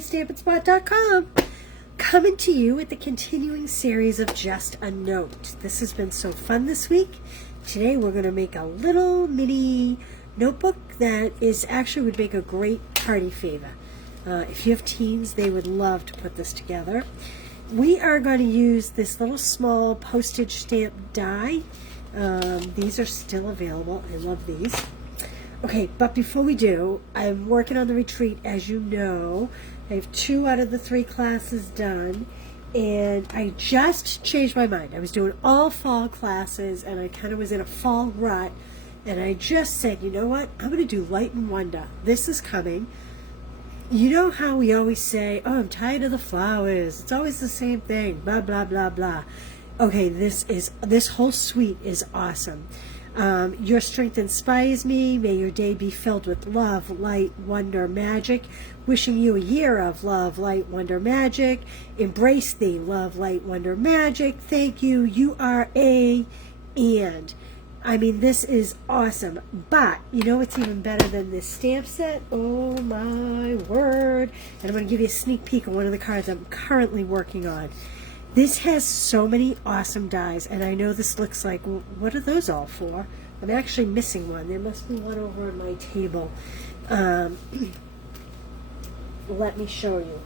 stampinspot.com, coming to you with the continuing series of Just a Note. This has been so fun this week. Today we're going to make a little mini notebook that is actually would make a great party favor. If you have teens, they would love to put this together. We are going to use this little small postage stamp die. These are still available. I love these. Okay, but before we do, I'm working on the retreat, as you know. I have 2 out of the 3 classes done, and I just changed my mind. I was doing all fall classes, and I kind of was in a fall rut, and I just said, you know what? I'm going to do Light and Wonder. This is coming. You know how we always say, oh, I'm tired of the flowers. It's always the same thing, blah, blah, blah, blah. Okay, this whole suite is awesome. Your strength inspires me. May your day be filled with love, light, wonder, magic. Wishing you a year of love, light, wonder, magic. Embrace thee, love, light, wonder, magic. Thank you. You are and. I mean, this is awesome. But you know what's even better than this stamp set? Oh my word. And I'm going to give you a sneak peek of one of the cards I'm currently working on. This has so many awesome dies, and I know this looks like, well, what are those all for? I'm actually missing one. There must be one over on my table. Let me show you.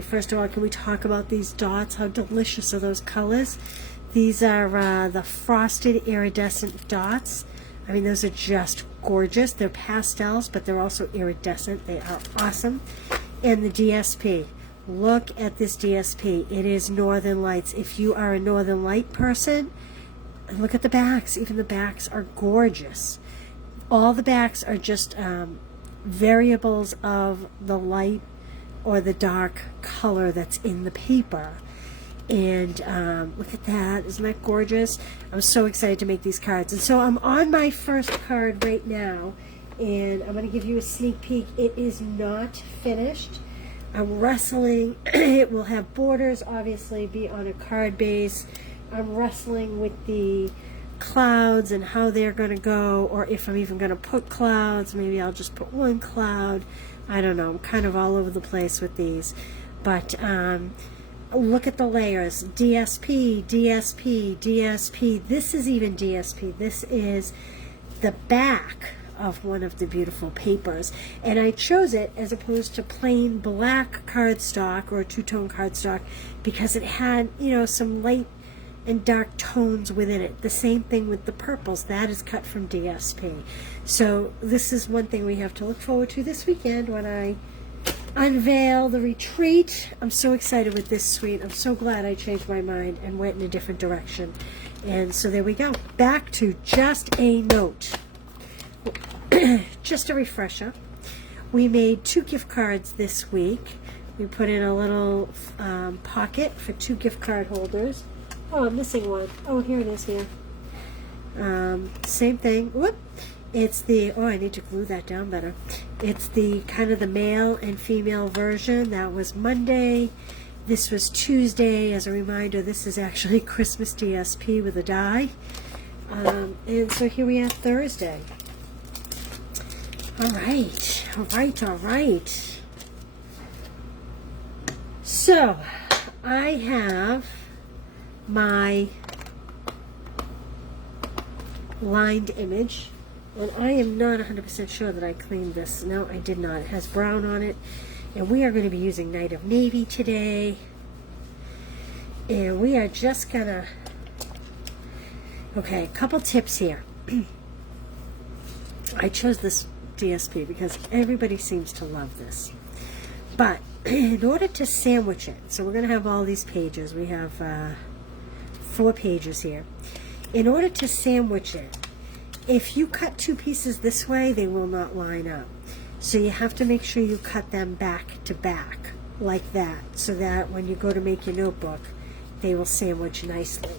First of all, can we talk about these dots? How delicious are those colors? These are the frosted iridescent dots. I mean, those are just gorgeous. They're pastels, but they're also iridescent. They are awesome. And the DSP. Look at this DSP. It is Northern Lights. If you are a Northern Light person, look at the backs. Even the backs are gorgeous. All the backs are just variables of the light or the dark color that's in the paper. And look at that. Isn't that gorgeous? I'm so excited to make these cards. And so I'm on my first card right now, and I'm going to give you a sneak peek. It is not finished. I'm wrestling. It will have borders, obviously, be on a card base. I'm wrestling with the clouds and how they're going to go, or if I'm even going to put clouds. Maybe I'll just put one cloud. I don't know. I'm kind of all over the place with these. But look at the layers. DSP, DSP, DSP. This is even DSP. This is the back of one of the beautiful papers, and I chose it as opposed to plain black cardstock or two-tone cardstock because it had, you know, some light and dark tones within it. The same thing with the purples. That is cut from DSP. So this is one thing we have to look forward to this weekend when I unveil the retreat. I'm so excited with this suite. I'm so glad I changed my mind and went in a different direction. And so there we go. Back to Just a Note. Just a refresher. We made 2 gift cards this week. We put in a little pocket for 2 gift card holders. Oh, I'm missing one. Oh, here it is here. Same thing. Whoop. It's the, oh, I need to glue that down better. It's the kind of the male and female version. That was Monday. This was Tuesday. As a reminder, this is actually Christmas DSP with a die. And so here we are Thursday. All right. So, I have my lined image, and I am not 100% sure that I cleaned this. No, I did not. It has brown on it, and we are going to be using Night of Navy today, and we are just gonna, okay, a couple tips here. I chose this DSP because everybody seems to love this, but in order to sandwich it, so we're going to have all these pages. We have 4 pages here. In order to sandwich it, if you cut 2 pieces this way, they will not line up. So you have to make sure you cut them back to back like that, so that when you go to make your notebook, they will sandwich nicely.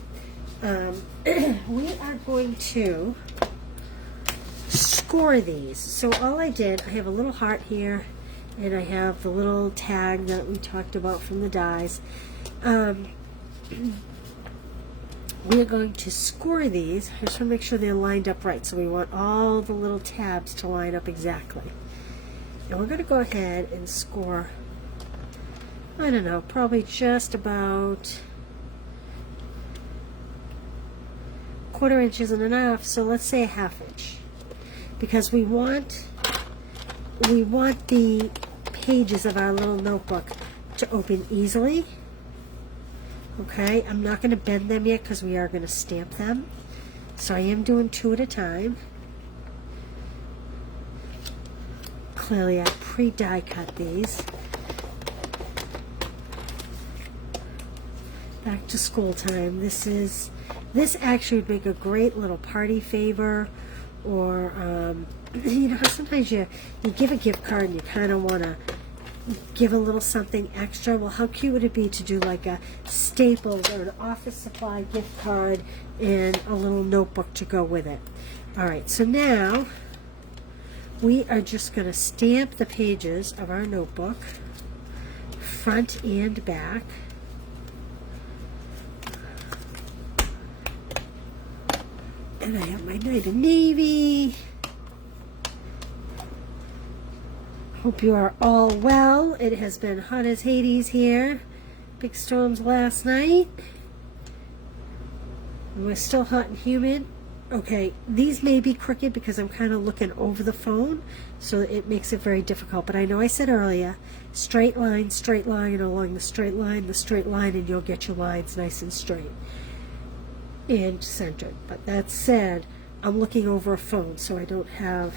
We are going to score these. So all I did, I have a little heart here, and I have the little tag that we talked about from the dies. We are going to score these. I just want to make sure they're lined up right. So we want all the little tabs to line up exactly. And we're going to go ahead and score, I don't know, probably just about 1/4 inch isn't enough, so let's say a 1/2 inch. Because we want the pages of our little notebook to open easily. Okay, I'm not going to bend them yet because we are going to stamp them. So I am doing 2 at a time. Clearly I pre-die cut these. Back to school time. This actually would make a great little party favor, or you know, sometimes you give a gift card and you kind of want to give a little something extra. Well, how cute would it be to do like a Staples or an office supply gift card and a little notebook to go with it? All right, so now we are just going to stamp the pages of our notebook, front and back. And I have my Night of Navy. Hope you are all well. It has been hot as Hades here. Big storms last night. And we're still hot and humid. Okay, these may be crooked because I'm kind of looking over the phone, so it makes it very difficult. But I know I said earlier, straight line, and along the straight line, and you'll get your lines nice and straight and centered. But that said, I'm looking over a phone, so I don't have,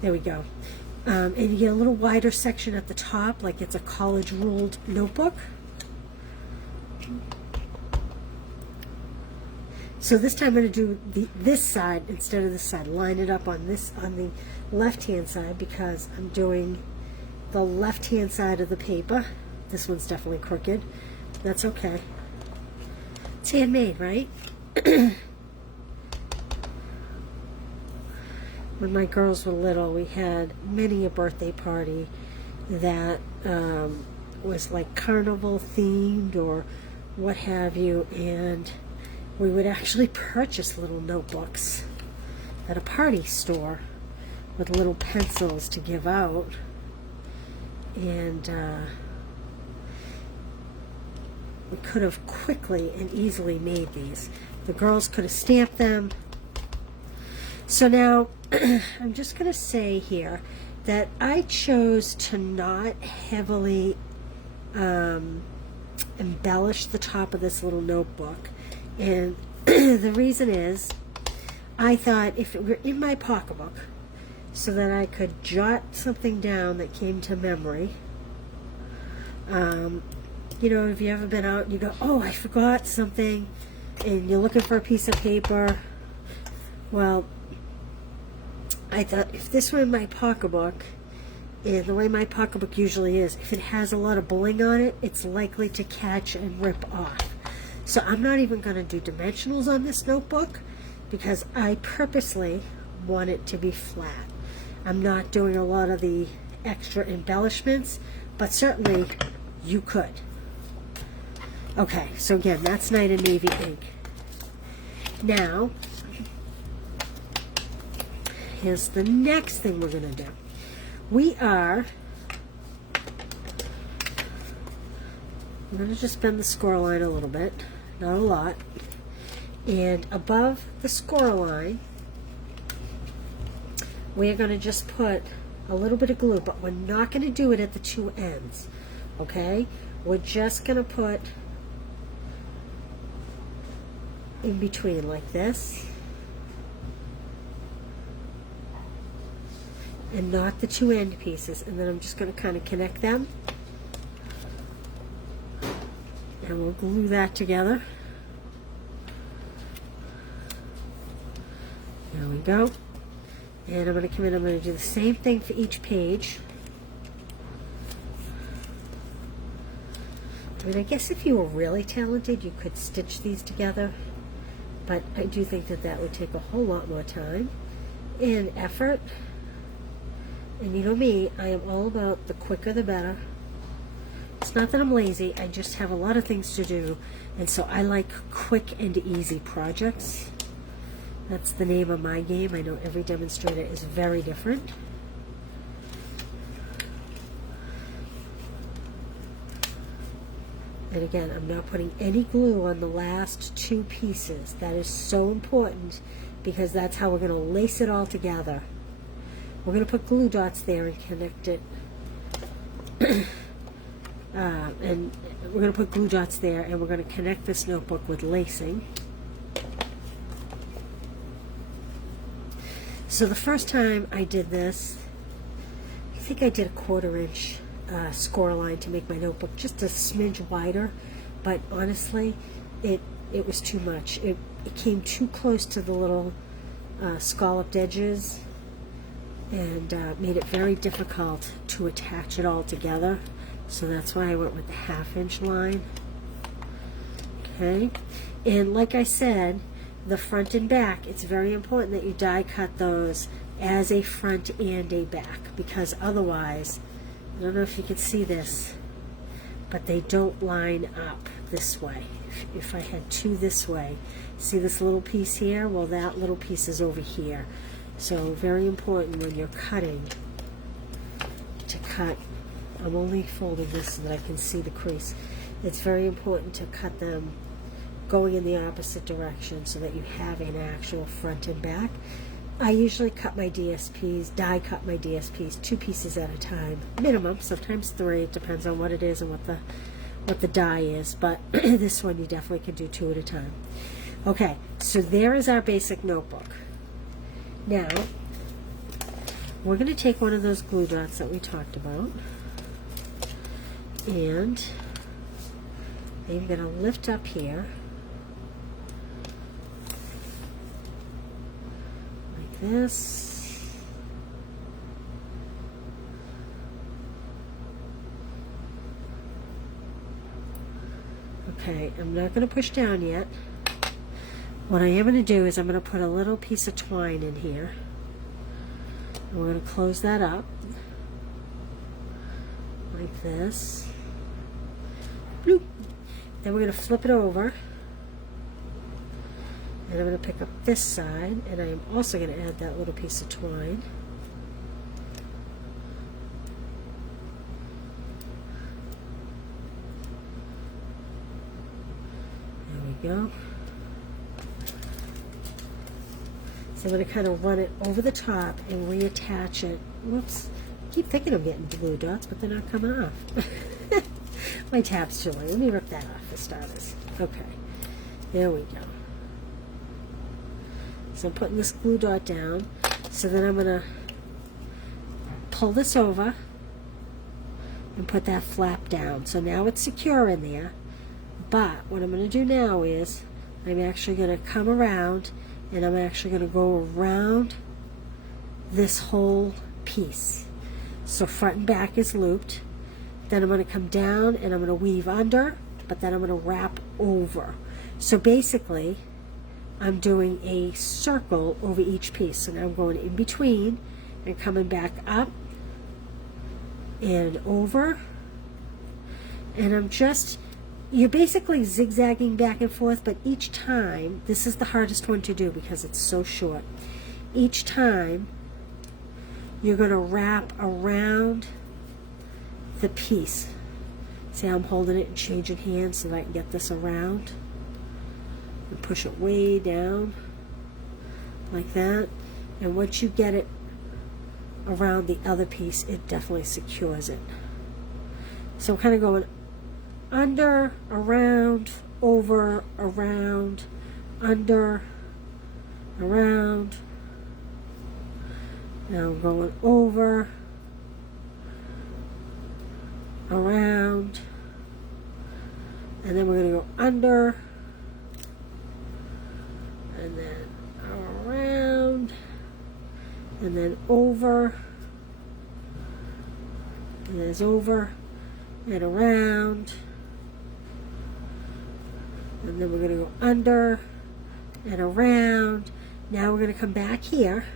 there we go. And you get a little wider section at the top, like it's a college ruled notebook. So this time I'm going to do this side instead of this side. Line it up on the left hand side, because I'm doing the left hand side of the paper. This one's definitely crooked. That's okay. It's handmade, right? When my girls were little, we had many a birthday party that was like carnival themed or what have you, and we would actually purchase little notebooks at a party store with little pencils to give out, and we could have quickly and easily made these. The girls could have stamped them. So now I'm just going to say here that I chose to not heavily embellish the top of this little notebook, and the reason is I thought if it were in my pocketbook so that I could jot something down that came to memory. You know, have you ever been out and you go, oh, I forgot something, and you're looking for a piece of paper? Well, I thought if this were in my pocketbook, and the way my pocketbook usually is, if it has a lot of bling on it, it's likely to catch and rip off. So I'm not even going to do dimensionals on this notebook because I purposely want it to be flat. I'm not doing a lot of the extra embellishments, but certainly you could. Okay, so again, that's Night of Navy ink. Now, here's the next thing we're going to do. I'm going to just bend the score line a little bit, not a lot. And above the score line, we're going to just put a little bit of glue, but we're not going to do it at the two ends, okay? We're just going to put in between like this, and not the two end pieces, and then I'm just going to kind of connect them, and we'll glue that together. There we go. And I'm going to come in, I'm going to do the same thing for each page. I mean, I guess if you were really talented, you could stitch these together, but I do think that that would take a whole lot more time and effort. And you know me, I am all about the quicker the better. It's not that I'm lazy, I just have a lot of things to do, and so I like quick and easy projects. That's the name of my game. I know every demonstrator is very different. And again, I'm not putting any glue on the last two pieces. That is so important because that's how we're going to lace it all together. We're going to put glue dots there and connect it. And we're going to put glue dots there, and we're going to connect this notebook with lacing. So the first time I did this, I think I did a 1/4 inch score line to make my notebook just a smidge wider, but honestly it was too much. It came too close to the little scalloped edges and made it very difficult to attach it all together, so that's why I went with the 1/2 inch line. Okay, and like I said, the front and back, it's very important that you die cut those as a front and a back, because otherwise, I don't know if you can see this, but they don't line up this way. If I had two this way, see this little piece here? Well, that little piece is over here. So very important when you're cutting to cut. I'm only folding this so that I can see the crease. It's very important to cut them going in the opposite direction so that you have an actual front and back. I usually cut my DSPs, die cut my DSPs 2 pieces at a time, minimum, sometimes 3. It depends on what it is and what the die is, but this one you definitely can do 2 at a time. Okay, so there is our basic notebook. Now, we're going to take one of those glue dots that we talked about, and I'm going to lift up here this. Okay, I'm not going to push down yet. What I am going to do is I'm going to put a little piece of twine in here. And we're going to close that up like this. Bloop. Then we're going to flip it over. And I'm going to pick up this side, and I am also going to add that little piece of twine. There we go. So I'm going to kind of run it over the top and reattach it. Whoops. I keep thinking I'm getting glue dots, but they're not coming off. My tab's too long. Let me rip that off for starters. Okay. There we go. So I'm putting this glue dot down. So then I'm going to pull this over and put that flap down. So now it's secure in there. But what I'm going to do now is I'm actually going to come around and I'm actually going to go around this whole piece. So front and back is looped. Then I'm going to come down and I'm going to weave under, but then I'm going to wrap over. So basically, I'm doing a circle over each piece. So now I'm going in between and coming back up and over. And you're basically zigzagging back and forth, but each time, this is the hardest one to do because it's so short. Each time, you're going to wrap around the piece. See how I'm holding it and changing hands so that I can get this around? And push it way down like that, and once you get it around the other piece, it definitely secures it. So I'm kind of going under, around, over, around, under, around. Now I'm going over, around, and then we're going to go under, and then around, and then over, and there's over, and around, and then we're going to go under, and around. Now we're going to come back here,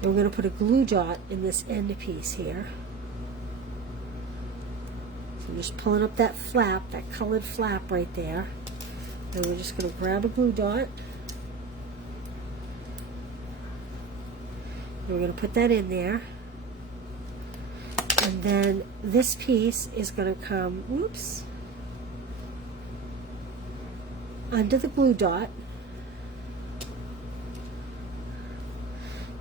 and we're going to put a glue dot in this end piece here. So I'm just pulling up that flap, that colored flap right there. And we're just going to grab a glue dot. And we're going to put that in there. And then this piece is going to come, whoops, under the glue dot.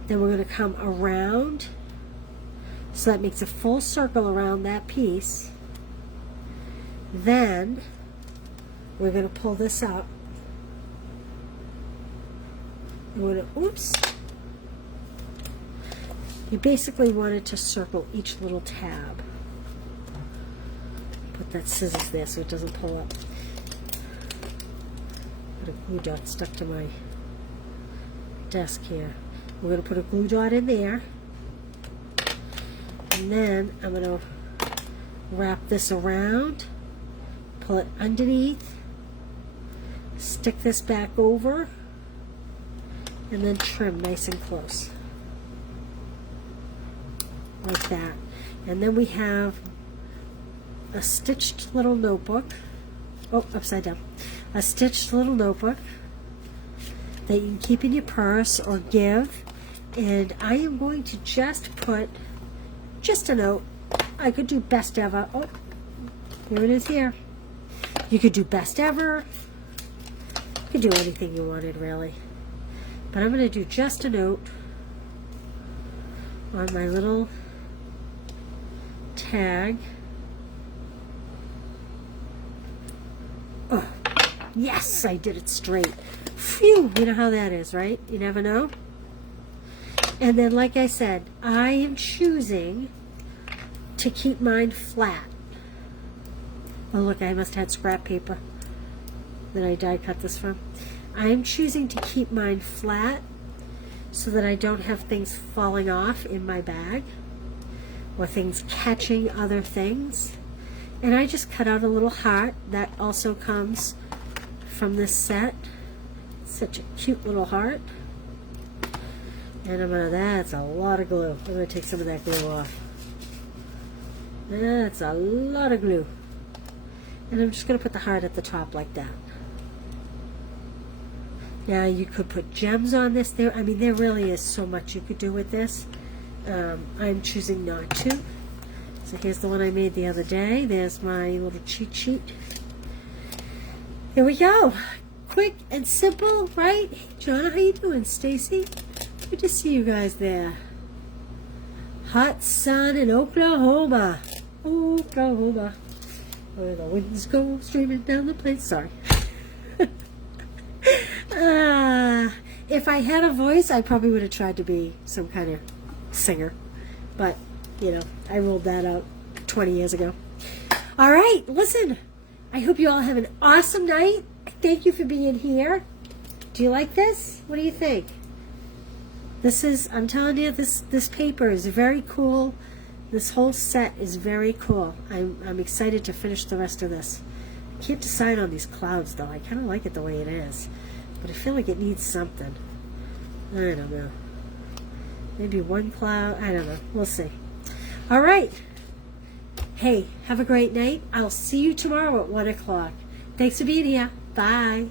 Then we're going to come around, so that makes a full circle around that piece. Then we're going to pull this up. We're going to, oops. You basically want it to circle each little tab. Put that scissors there so it doesn't pull up. Got a glue dot stuck to my desk here. We're going to put a glue dot in there. And then I'm going to wrap this around, pull it underneath, stick this back over, and then trim nice and close. Like that. And then we have a stitched little notebook. Oh, upside down. A stitched little notebook that you can keep in your purse or give. And I am going to just put just a note. I could do best ever. Oh, here it is here. You could do best ever. You could do anything you wanted, really. But I'm going to do just a note on my little tag. Oh, yes, I did it straight. Phew, you know how that is, right? You never know. And then, like I said, I am choosing to keep mine flat. Oh, look, I must have had scrap paper that I die cut this from. I am choosing to keep mine flat so that I don't have things falling off in my bag or things catching other things. And I just cut out a little heart that also comes from this set. Such a cute little heart. And that's a lot of glue. I'm going to take some of that glue off. That's a lot of glue. And I'm just going to put the heart at the top like that. Now you could put gems on this. There really is so much you could do with this. I'm choosing not to. So here's the one I made the other day. There's my little cheat sheet. Here we go. Quick and simple, right? Hey, Jonna, how you doing? Stacy? Good to see you guys there. Hot sun in Oklahoma. Oklahoma. Where the winds go streaming down the plain. Sorry. If I had a voice, I probably would have tried to be some kind of singer. But, I ruled that out 20 years ago. All right, listen. I hope you all have an awesome night. Thank you for being here. Do you like this? What do you think? I'm telling you, this paper is very cool. This whole set is very cool. I'm excited to finish the rest of this. I can't decide on these clouds, though. I kind of like it the way it is. But I feel like it needs something. I don't know. Maybe one cloud. I don't know. We'll see. All right. Hey, have a great night. I'll see you tomorrow at 1 o'clock. Thanks for being here. Bye.